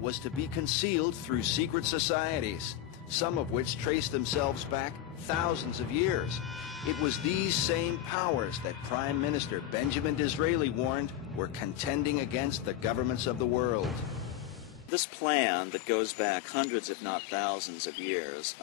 was to be concealed through secret societies, some of which trace themselves back thousands of years. It was these same powers that Prime Minister Benjamin Disraeli warned were contending against the governments of the world. This plan that goes back hundreds, if not thousands of years,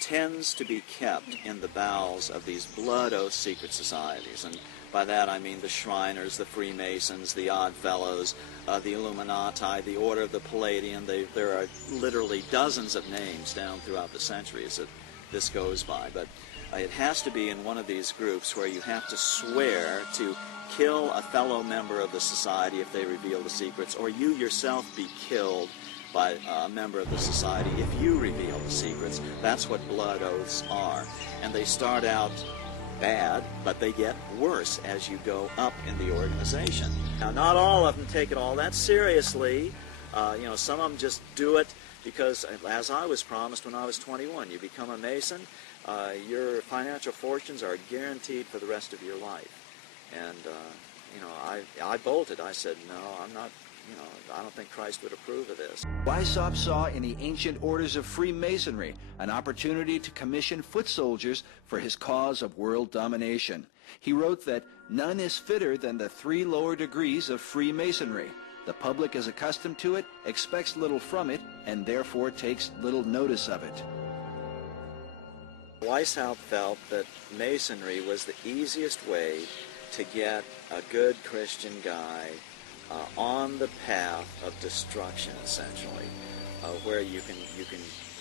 tends to be kept in the bowels of these blood oath secret societies. And by that I mean the Shriners, the Freemasons, the Odd Fellows, the Illuminati, the Order of the Palladian. There are literally dozens of names down throughout the centuries that this goes by. But it has to be in one of these groups where you have to swear to kill a fellow member of the society if they reveal the secrets, or you yourself be killed by a member of the society if you reveal the secrets. That's what blood oaths are. And they start out bad, but they get worse as you go up in the organization. Now, not all of them take it all that seriously. Some of them just do it because, as I was promised when I was 21, you become a Mason, your financial fortunes are guaranteed for the rest of your life. And, I bolted. I said, no, I'm not, I don't think Christ would approve of this. Weishaupt saw in the ancient orders of Freemasonry an opportunity to commission foot soldiers for his cause of world domination. He wrote that none is fitter than the 3 lower degrees of Freemasonry. The public is accustomed to it, expects little from it, and therefore takes little notice of it. Weishaupt felt that Masonry was the easiest way to get a good Christian guy on the path of destruction, essentially, where you can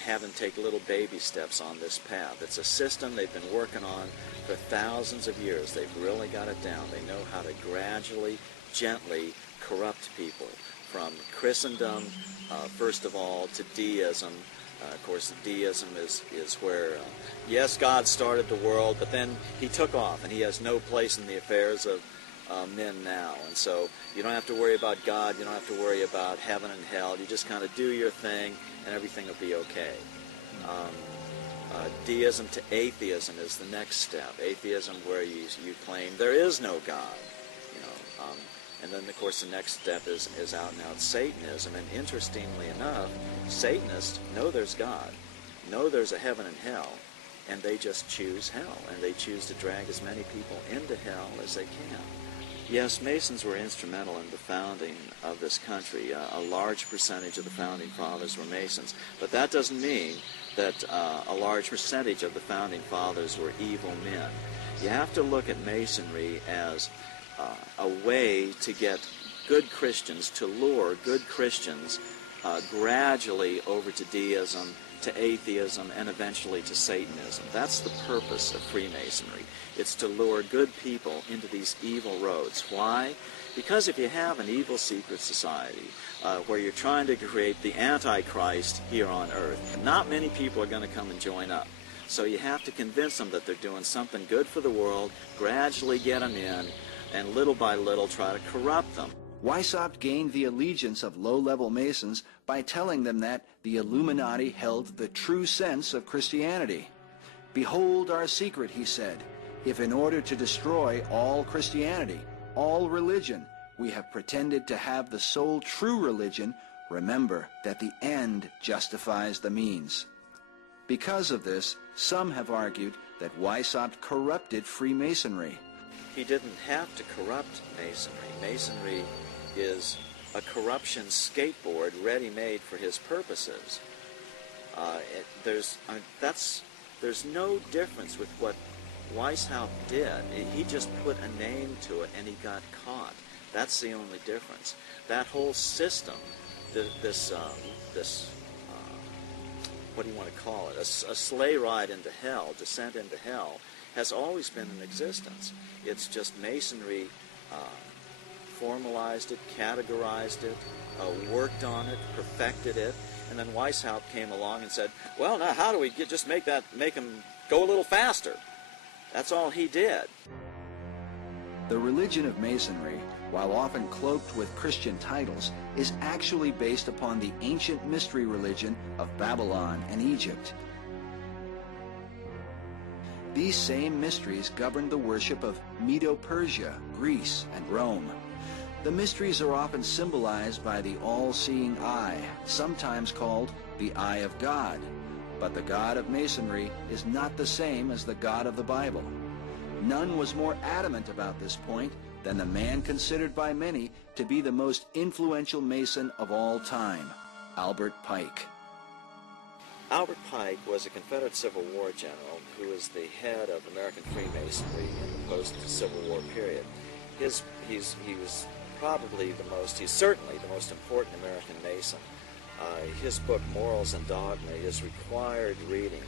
have them take little baby steps on this path. It's a system they've been working on for thousands of years. They've really got it down. They know how to gradually, gently corrupt people from Christendom, first of all, to deism. Of course, deism is where, yes, God started the world, but then he took off, and he has no place in the affairs of men now. And so you don't have to worry about God, you don't have to worry about heaven and hell. You just kind of do your thing, and everything will be okay. Deism to atheism is the next step. Atheism, where you claim there is no God. And then, of course, the next step is out and out Satanism. And interestingly enough, Satanists know there's God, know there's a heaven and hell, and they just choose hell, and they choose to drag as many people into hell as they can. Yes, Masons were instrumental in the founding of this country. A large percentage of the founding fathers were Masons, but that doesn't mean that a large percentage of the founding fathers were evil men. You have to look at Masonry as a way to get good Christians, to lure good Christians gradually over to deism, to atheism, and eventually to Satanism. That's the purpose of Freemasonry. It's to lure good people into these evil roads. Why? Because if you have an evil secret society where you're trying to create the Antichrist here on earth, not many people are going to come and join up. So you have to convince them that they're doing something good for the world, gradually get them in, and little by little try to corrupt them. Weishaupt gained the allegiance of low-level Masons by telling them that the Illuminati held the true sense of Christianity. "Behold our secret," he said, "if in order to destroy all Christianity, all religion, we have pretended to have the sole true religion, remember that the end justifies the means." Because of this, some have argued that Weishaupt corrupted Freemasonry. He didn't have to corrupt Masonry. Masonry is a corruption skateboard ready-made for his purposes. There's no difference with what Weishaupt did. He just put a name to it and he got caught. That's the only difference. That whole system, this what do you want to call it? A sleigh ride into hell, descent into hell, has always been in existence. It's just Masonry formalized it, categorized it, worked on it, perfected it, and then Weishaupt came along and said, well, now how do we make them go a little faster? That's all he did. The religion of Masonry, while often cloaked with Christian titles, is actually based upon the ancient mystery religion of Babylon and Egypt. These same mysteries governed the worship of Medo-Persia, Greece, and Rome. The mysteries are often symbolized by the all-seeing eye, sometimes called the eye of God. But the God of Masonry is not the same as the God of the Bible. None was more adamant about this point than the man considered by many to be the most influential Mason of all time, Albert Pike. Albert Pike was a Confederate Civil War general who was the head of American Freemasonry in the post-Civil War period. He was probably he's certainly the most important American Mason. His book, Morals and Dogma, is required reading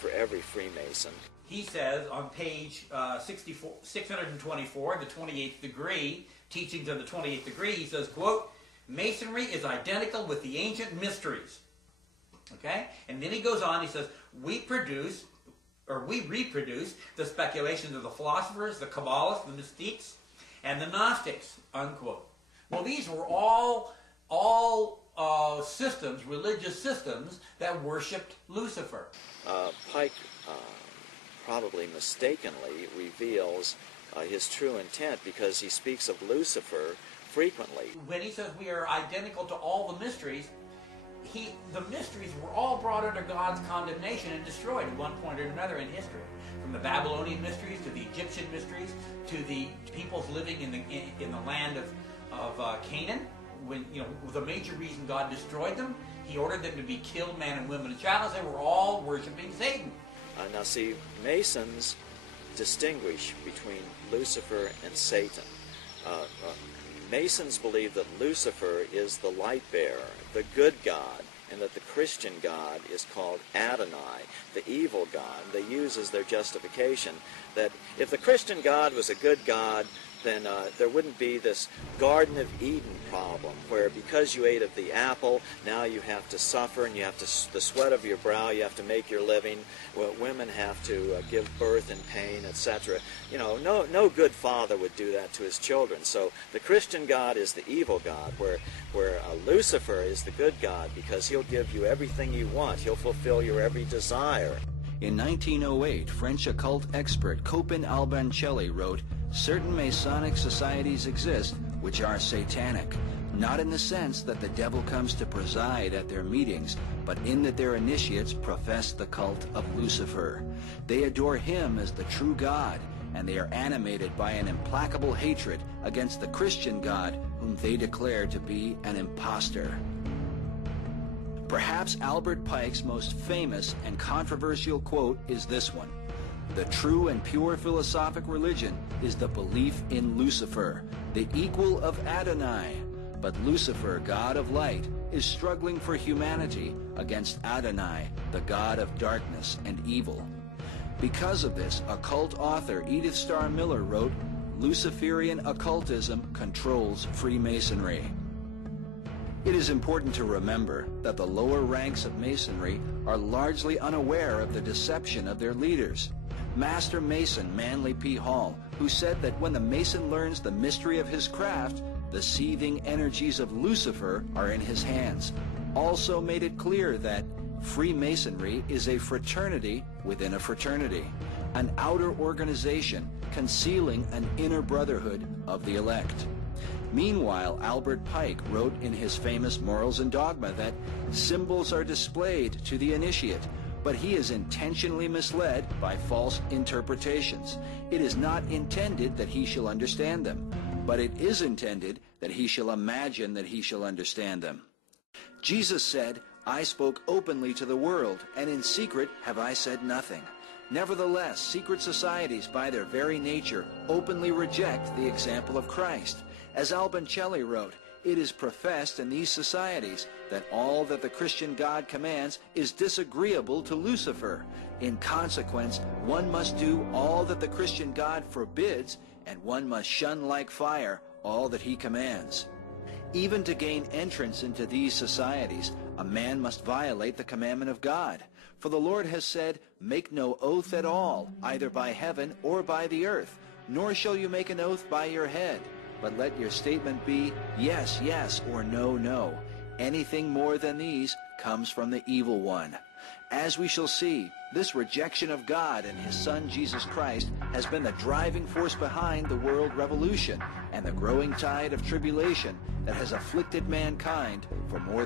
for every Freemason. He says on page 624, the 28th degree, Teachings of the 28th Degree, he says, quote, "Masonry is identical with the ancient mysteries." Okay? And then he goes on, he says, we reproduce the speculations of the philosophers, the Kabbalists, the mystiques, and the Gnostics, unquote. Well, these were all systems, religious systems, that worshipped Lucifer. Pike probably mistakenly reveals his true intent because he speaks of Lucifer frequently. When he says we are identical to all the mysteries, the mysteries were all brought under God's condemnation and destroyed at one point or another in history. From the Babylonian mysteries to the Egyptian mysteries to the peoples living in the land of Canaan. When the major reason God destroyed them, He ordered them to be killed, man and woman and child, as they were all worshiping Satan. Now see, Masons distinguish between Lucifer and Satan. Masons believe that Lucifer is the light bearer, the good God, and that the Christian God is called Adonai, the evil God. They use as their justification that if the Christian God was a good God, then there wouldn't be this Garden of Eden problem where because you ate of the apple, now you have to suffer and you have to, the sweat of your brow, you have to make your living. Well, women have to give birth in pain, etc. No good father would do that to his children. So the Christian God is the evil God, where Lucifer is the good God because he'll give you everything you want. He'll fulfill your every desire. In 1908, French occult expert Copin Albancelli wrote, "Certain Masonic societies exist which are satanic, not in the sense that the devil comes to preside at their meetings, but in that their initiates profess the cult of Lucifer. They adore him as the true God, and they are animated by an implacable hatred against the Christian God whom they declare to be an impostor." Perhaps Albert Pike's most famous and controversial quote is this one: "The true and pure philosophic religion is the belief in Lucifer, the equal of Adonai. But Lucifer, God of light, is struggling for humanity against Adonai, the God of darkness and evil." Because of this, occult author Edith Starr Miller wrote, "Luciferian occultism controls Freemasonry." It is important to remember that the lower ranks of Masonry are largely unaware of the deception of their leaders. Master Mason Manly P. Hall, who said that when the Mason learns the mystery of his craft, the seething energies of Lucifer are in his hands, also made it clear that Freemasonry is a fraternity within a fraternity, an outer organization concealing an inner brotherhood of the elect. Meanwhile, Albert Pike wrote in his famous Morals and Dogma that symbols are displayed to the initiate, but he is intentionally misled by false interpretations. It is not intended that he shall understand them, but it is intended that he shall imagine that he shall understand them. Jesus said, "I spoke openly to the world, and in secret have I said nothing." Nevertheless, secret societies by their very nature openly reject the example of Christ. As Albancelli wrote, "It is professed in these societies that all that the Christian God commands is disagreeable to Lucifer. In consequence, one must do all that the Christian God forbids, and one must shun like fire all that he commands." Even to gain entrance into these societies, a man must violate the commandment of God. For the Lord has said, "Make no oath at all, either by heaven or by the earth, nor shall you make an oath by your head. But let your statement be, yes, yes, or no, no. Anything more than these comes from the evil one." As we shall see, this rejection of God and his Son Jesus Christ has been the driving force behind the world revolution and the growing tide of tribulation that has afflicted mankind for more than